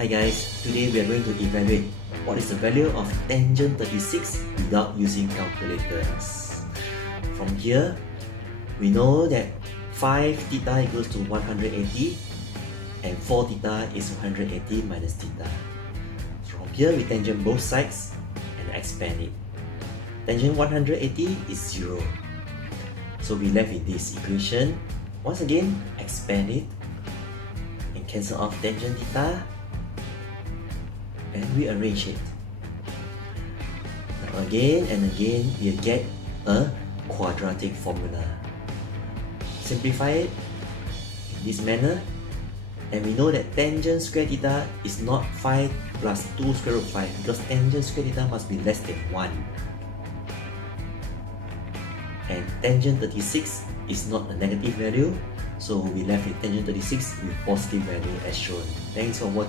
Hi guys, today we are going to evaluate what is the value of tangent 36 without using calculators. From here, we know that 5 theta equals to 180 and 4 theta is 180 minus theta. From here, we tangent both sides and expand it. Tangent 180 is 0. So we left with this equation. Once again, expand it and cancel off tangent theta and rearrange it. Now again and again, we get a quadratic formula. Simplify it in this manner, and we know that tangent square theta is not 5 plus 2 square root 5 because tangent square theta must be less than 1. And tangent 36 is not a negative value, so we left with tangent 36 with positive value as shown. Thanks for watching.